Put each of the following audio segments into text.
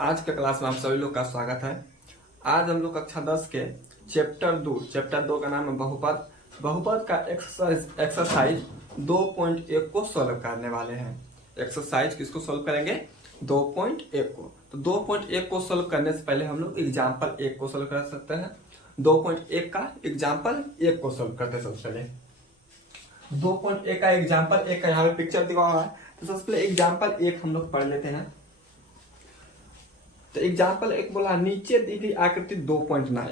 आज के क्लास में आप सभी लोग का स्वागत है। आज हम लोग कक्षा 10 के चैप्टर 2 का नाम है बहुपद। बहुपद का एक्सरसाइज 2.1 को सॉल्व करने वाले हैं। एक्सरसाइज किसको सॉल्व करेंगे? 2.1 को। तो 2.1 को सॉल्व करने से पहले हम लोग एग्जाम्पल 1 को सॉल्व कर सकते हैं। 2.1 का एग्जाम्पल 1 को सॉल्व करते हैं। सबसे पहले 2.1 का एग्जाम्पल 1 का यहाँ पे पिक्चर दिखा हुआ है, तो सबसे पहले एग्जाम्पल 1 हम लोग पढ़ लेते हैं। तो एग्जाम्पल 1 बोला नीचे दी गई आकृति 2.9।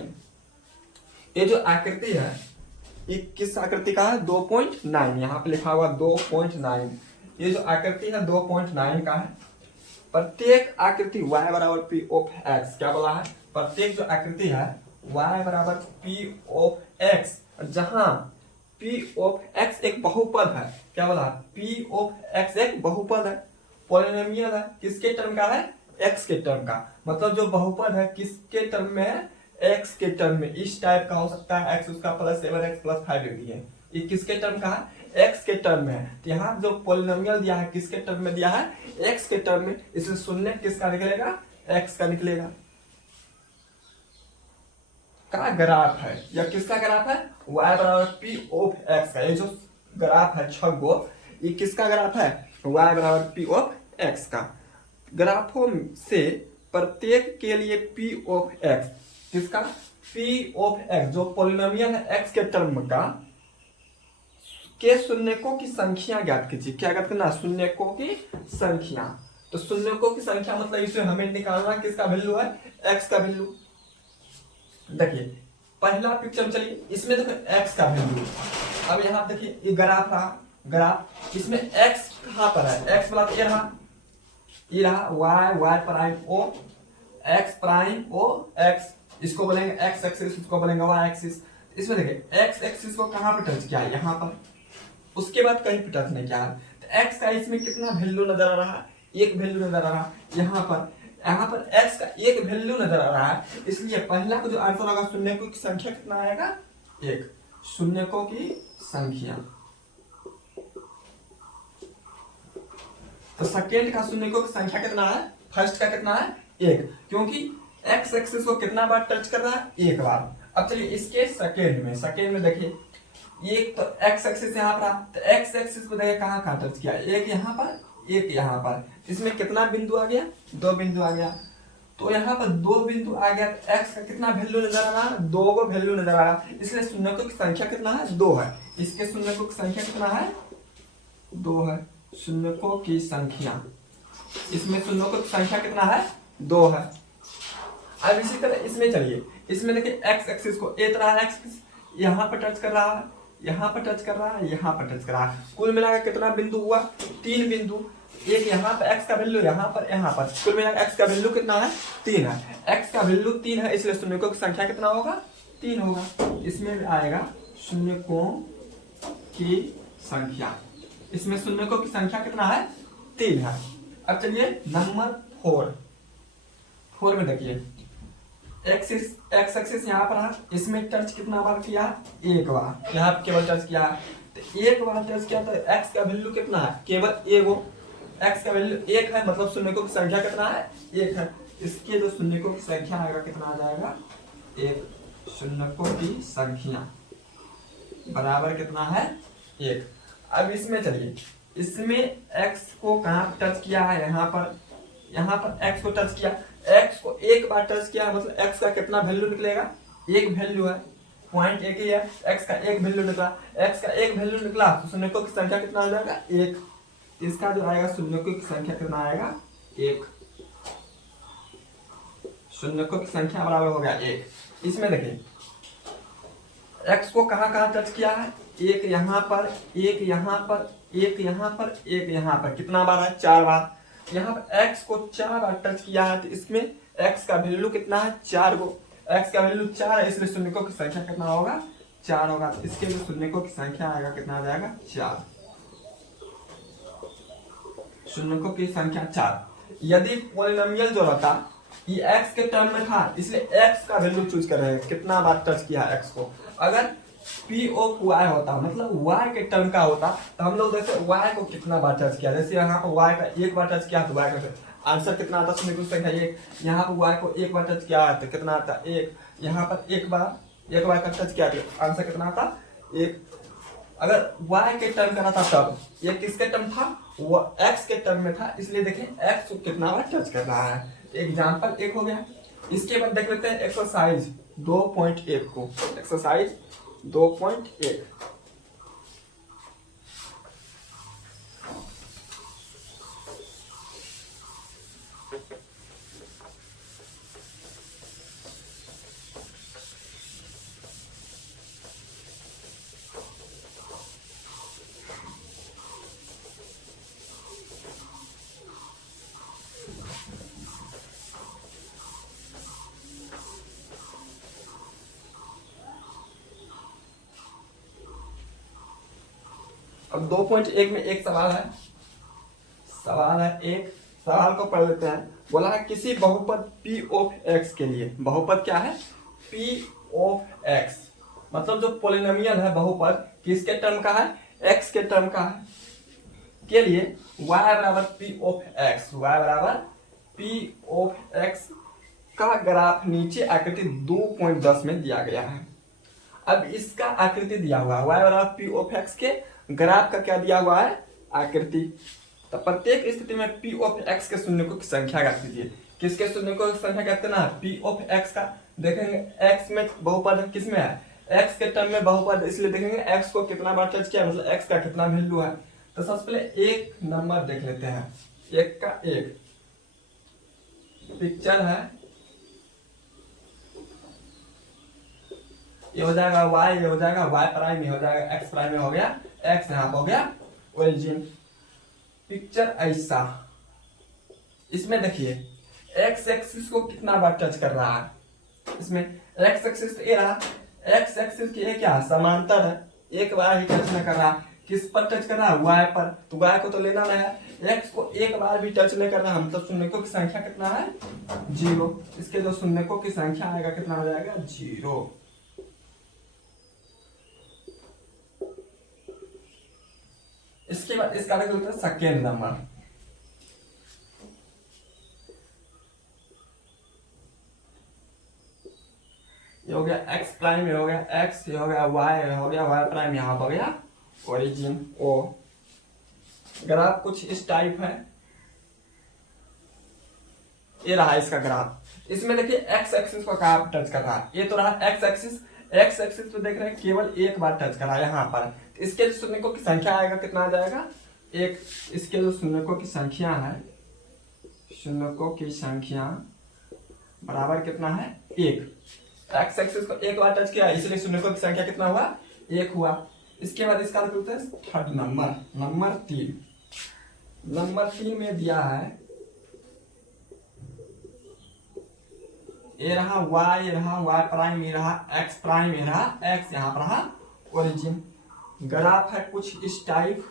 ये जो आकृति है ये किस आकृति का है? 2.9। यहाँ पे लिखा हुआ 2.9। ये जो आकृति है 2.9 का है। प्रत्येक आकृति y बराबर p ऑफ x, क्या बोला है? प्रत्येक जो आकृति है y बराबर p ऑफ x, जहां p ऑफ x एक बहुपद है। क्या बोला? p ऑफ x एक बहुपद है, पॉलिनोमियल है। किसके टर्म का है? x के टर्म का। मतलब जो बहुपद है किसके टर्म में है? x के टर्म में। इस टाइप का हो सकता है, x उसका प्लस 7x प्लस 5 भी है। ये किसके टर्म का है? x के टर्म में है। तो यहाँ जो पॉलिनोमियल दिया है किसके टर्म में दिया है? x के टर्म में। इसलिए शून्य किसका निकलेगा? x का निकलेगा। का ग्राफ है या किसका ग्राफ है? y बराबर p ऑफ x का। ये जो ग्राफ है छगो, ये किसका ग्राफ है? y बराबर p ऑफ x का। ग्राफों से प्रत्येक के लिए p ऑफ x, किसका? p ऑफ x जो पॉलिनोमियल है x के टर्म का, के शून्यकों की संख्या ज्ञात कीजिए। क्या ज्ञात करना? शून्यकों की संख्या। तो शून्यकों की संख्या मतलब इसे हमें निकालना किसका वैल्यू है? x का वैल्यू। देखिए पहला पिक्चर में चलिए, इसमें देखो x का वैल्यू। अब यहाँ देखिए ये ग्राफ रहा, ग्राफ इसमें x कहाँ पर है? x वाला ये रहा, ये रहा y prime O, x prime O x, इसको बोलेंगे x एक्सिस, इसको बोलेंगे y एक्सिस। इसमें देखिए x एक्सिस को कहाँ पे टच किया? यहाँ पर। उसके बाद कहीं पे टच नहीं किया। तो x का इसमें कितना वैल्यू नजर आ रहा है? एक वैल्यू नजर आ रहा है। यहाँ पर x का एक वैल्यू नजर आ रहा है। इसलिए पहला को जो आंसर होगा शून्यकों की संख्या कितना आएगा? एक। शून्यकों की संख्या। तो सेकेंड का शून्यकों की संख्या कितना है? फर्स्ट का कितना है? एक, क्योंकि x एक्सिस को कितना बार टच कर रहा है? एक बार। अब चलिए इसके सेकेंड में देखिए, एक तो x एक्सिस यहाँ पर, तो x एक्सिस को देखिए कहाँ कहाँ टच किया? एक यहाँ पर, एक यहाँ पर। इसमें कितना बिंदु आ गया? दो बिंदु आ गया। तो यहाँ पर दो बिंदु आ गया, तो x का कितना वैल्यू नजर आ रहा है? दो को वैल्यू नजर आ रहा है। इसलिए शून्यकों की संख्या कितना है? दो है। इसके शून्यकों की संख्या कितना है? दो है। शून्यकों की संख्या, इसमें शून्यकों की संख्या कितना है? दो है। अब इसी तरह इसमें चलिए, इसमें देखिए x एक्सिस को ए तरह एक्सिस यहाँ पर टच कर रहा है, यहाँ पर टच कर रहा है, यहाँ पर टच कर रहा है। कुल मिलाकर कितना बिंदु हुआ? तीन बिंदु। एक यहाँ पर x का वैल्यू, यहाँ पर, यहाँ पर। कुल मिलाकर x का वैल्यू कितना है? तीन है। x का वैल्यू तीन है, इसलिए शून्यकों की संख्या कितना होगा? तीन होगा। इसमें आएगा शून्यकों की संख्या। इसमें शून्यकों की संख्या कितना है? तीन है। अब चलिए नंबर 4 में देखिए, x एक्सिस यहाँ पर है, इसमें टच कितना बार किया? एक बार। यहाँ केवल टच किया, तो एक बार टच किया तो x का वैल्यू कितना है? केवल एगो। x का वैल्यू एक है, मतलब शून्यकों की संख्या कितना है? एक है। इसके जो शून्यकों की संख्या आएगा कितना आ जाएगा? एक। शून्यकों की संख्या बराबर कितना है? एक। अब इसमें चलिए, इसमें x को कहाँ टच किया है? यहाँ पर x को टच किया। x को एक बार टच किया, मतलब x का कितना वैल्यू निकलेगा? एक वैल्यू है, पॉइंट एक ही है। x का एक वैल्यू निकला, x का एक वैल्यू निकला, तो शून्यकों की संख्या कितना आ जाएगा? एक। इसका जो आएगा शून्यकों की संख्या कितना आएगा? एक। शून्यकों की संख्या बराबर हो गया एक। इसमें देखिए x को कहाँ कहाँ टच किया है? एक यहाँ पर, एक यहाँ पर, एक यहाँ पर, एक यहाँ पर। कितना बार है? चार बार। यहाँ पर x को चार बार टच किया है, तो इसमें x का वैल्यू कितना है? चार गो। x का वैल्यू चार है, इसलिए शून्यकों की संख्या कितना होगा? चार होगा। इसके जो शून्यकों की संख्या आएगा कितना आ जाएगा? चार। शून्यकों की संख्या चार। यदि पॉलिनोमियल जो रहता ये x के टर्म में था, इसलिए x का वैल्यू चूज कर रहे हैं, कितना बार टच किया x को। अगर P ऑफ y होता, मतलब y के टर्म का होता, तो हम लोग जैसे y को कितना बार टच किया, जैसे यहाँ पर y का एक बार टच किया तो y का आंसर कितना आता है शून्य की संख्या एक। यहाँ पर y को एक बार टच किया है तो कितना आता है एक। यहाँ पर एक बार का टच किया तो आंसर कितना आता एक। अगर y के टर्म करना था तब ये किसके टर्म था, वो x के टर्म में था, इसलिए देखें x को कितना बार टच कर रहा है। एग्जाम्पल एक हो गया। इसके बाद देख लेते हैं एक्सरसाइज 2.1 को। एक्सरसाइज 2.1 अब 2.1 में एक सवाल है। एक सवाल को पढ़ लेते हैं। बोला है किसी बहुपद p ऑफ x के लिए, बहुपद क्या है p ऑफ x, मतलब जो पोलिनोमियल है बहुपद किसके टर्म का है, x के टर्म का है, के लिए y बराबर p ऑफ x, y बराबर p ऑफ x का ग्राफ नीचे आकृति 2.10 में दिया गया है। अब इसका आकृति दिया हुआ है y बराबर p ऑफ x के ग्राफ का क्या दिया हुआ है आकृति। तो प्रत्येक स्थिति में p ऑफ x के शून्यकों की संख्या ज्ञात कीजिए। किसके शून्यकों की संख्या कहते हैं ना, p ऑफ x का। देखेंगे x में बहुपद किस में है, x के टर्म में बहुपद, इसलिए देखेंगे x को कितना बार टच किया, मतलब x का कितना वैल्यू है। तो सबसे पहले एक नंबर देख लेते हैं। एक का एक पिक्चर है, ये हो जाएगा y, ये हो जाएगा y प्राइम, ये हो जाएगा x प्राइम, में हो गया x, यहाँ हो गया ओरिजिन। पिक्चर ऐसा, इसमें देखिए x एक्सिस को कितना बार टच कर रहा है। इसमें x एक्सिस ये रहा, x एक्सिस की ये क्या समांतर है, एक बार ही टच नहीं कर रहा। किस पर टच कर रहा है, y पर, तो y को तो लेना नहीं है। x को एक बार भी टच नहीं कर रहा, मतलब शून्यकों की संख्या कितना है 0। इसके जो शून्यकों की संख्या आएगा कितना हो जाएगा 0। इसके बाद इसका देख लेते हैं सेकेंड नंबर। ये हो गया x प्राइम, ये हो गया x, ये हो गया y, ये हो गया y प्राइम, यहाँ हो गया ओरिजिन ओ। ग्राफ कुछ इस टाइप है, ये रहा इसका ग्राफ। इसमें देखिए x एक्सिस को कहाँ टच कर रहा है, ये तो रहा x एक्सिस। x एक्सिस तो देख रहे हैं केवल एक बार टच कर रहा है यहाँ पर। इसके जो शून्यकों की संख्या आएगा कितना आ जाएगा एक। इसके जो शून्यकों की संख्या है, शून्यकों की संख्या बराबर कितना है एक। एक्स एक्सिस को एक बार टच किया, इसलिए शून्यकों की संख्या कितना हुआ एक हुआ। इसके बाद इसका करते हैं थर्ड नंबर, नंबर 3 में दिया है ये रहा y, ये रहा y प्राइम, ये रहा x प्राइम, ये रहा x, यहाँ पर रहा ओरिजिन। ग्राफ है कुछ इस टाइप,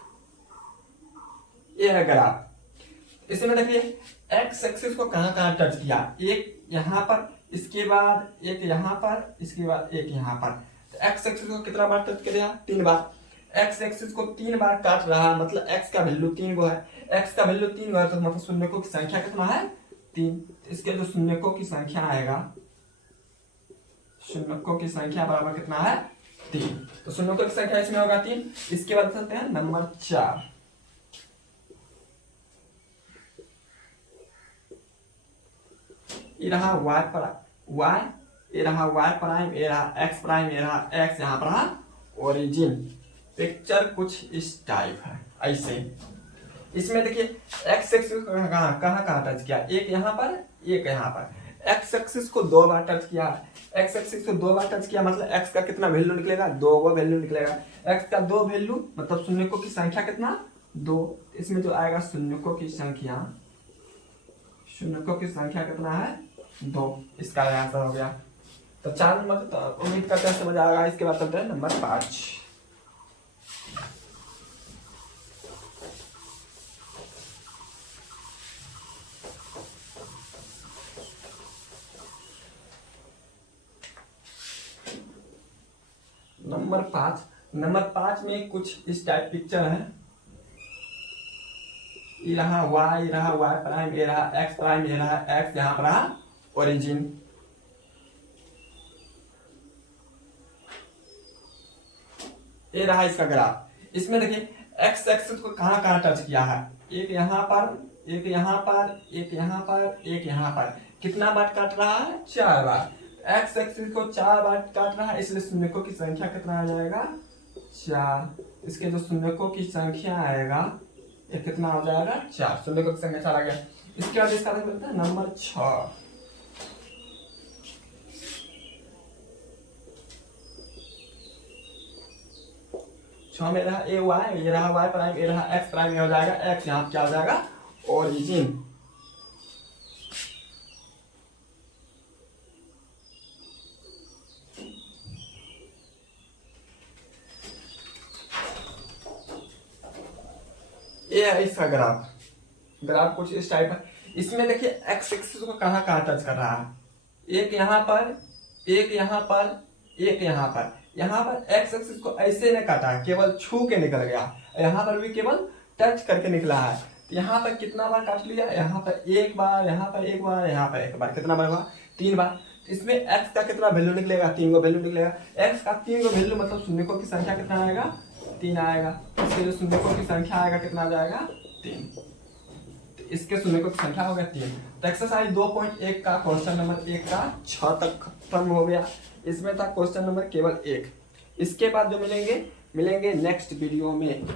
ये है ग्राफ। इसमें देखिए x एक्सिस को कहाँ कहाँ टच किया, एक यहाँ पर, इसके बाद एक यहाँ पर, इसके बाद एक यहाँ पर। तो x एक्सिस को कितना बार टच करेगा 3 बार। x एक्सिस को 3 बार काट रहा है, मतलब x का वैल्यू 3 गो है, x का वैल्यू 3 गो है, तो मतलब शून्यकों की संख्या कितना है 3। इसके जो शून्यकों की संख्या आएगा, शून्यकों की संख्या बराबर कितना है 3। तो शून्यकों की संख्या इसमें होगा 3। इसके बाद चलते हैं नंबर 4। ये रहा y पर y, ये रहा y प्राइम, ये रहा x प्राइम, ये रहा x, यहाँ पर रहा ओरिजिन। पिक्चर कुछ इस टाइप है ऐसे। इसमें देखिए x एक्सिस को कहाँ टच किया, एक यहाँ पर, एक यहाँ पर। x एक्सिस को 2 बार टच किया, x एक्सिस को 2 बार टच किया, मतलब x का कितना वैल्यू निकलेगा 2 गो वैल्यू निकलेगा। x का 2 वैल्यू मतलब शून्यकों की संख्या कितना 2। इसमें जो आएगा शून्यकों की संख्या, शून्यकों की संख्या कितना है 2। इसका आंसर हो गया। तो 4 नंबर तो उम्मीद करते हैं समझ आएगा। इसके बाद चलते हैं नंबर 5। नंबर 5 में कुछ इस टाइप पिक्चर है, ये रहा y, रहा y प्राइम, ये रहा x प्राइम, ये रहा x, यहाँ पर रहा ओरिजिन। ये रहा इसका ग्राफ। इसमें देखिए x एक्सिस को कहाँ कहाँ टच किया है, एक यहाँ पर, एक यहाँ पर, एक यहाँ पर, एक यहाँ पर। कितना बार काट रहा है, 4 बार। x एक्सिस को 4 बार काट रहा है, इसलिए शून्यकों की संख्या कितना आ जाएगा, 4। इसके जो शून्यकों की संख्या आएगा ये कितना हो जाएगा, 4। शून्यकों की संख्या 4 आ गया। इसके बाद इसका मिलता है नंबर 6। 6 में रहा ए वाई, ये रहा वाई प्राइम, ये रहा एक्स प्राइम, ये हो जाएगा एक्स, यहाँ क्या हो जाएगा ओरिजिन। ये है इसका ग्राफ। ग्राफ कुछ इस टाइप है। इसमें देखिए एक्स एक्सिस को कहाँ कहाँ टच कर रहा है, एक यहाँ पर, एक यहाँ पर, एक यहाँ पर। यहाँ पर एक्स एक्सिस को ऐसे नहीं काटा है, केवल छू के निकल गया। यहाँ पर भी केवल टच करके निकला है। तो यहाँ पर कितना बार काट लिया, यहाँ पर एक बार, यहाँ पर एक बार, यहाँ पर एक बार। कितना बार हुआ, 3 बार। इसमें x का कितना वैल्यू निकलेगा, 3 को वैल्यू निकलेगा। x का 3 को वैल्यू मतलब शून्यकों की संख्या कितना आएगा, 3 आएगा। इसके जो शून्यकों की संख्या आएगा कितना आ जाएगा, 3। इसके शून्यकों की संख्या हो गया 3। तो एक्सरसाइज 2.1 का क्वेश्चन नंबर 1 का 6 तक खत्म हो गया। इसमें था क्वेश्चन नंबर केवल 1। इसके बाद जो मिलेंगे नेक्स्ट वीडियो में।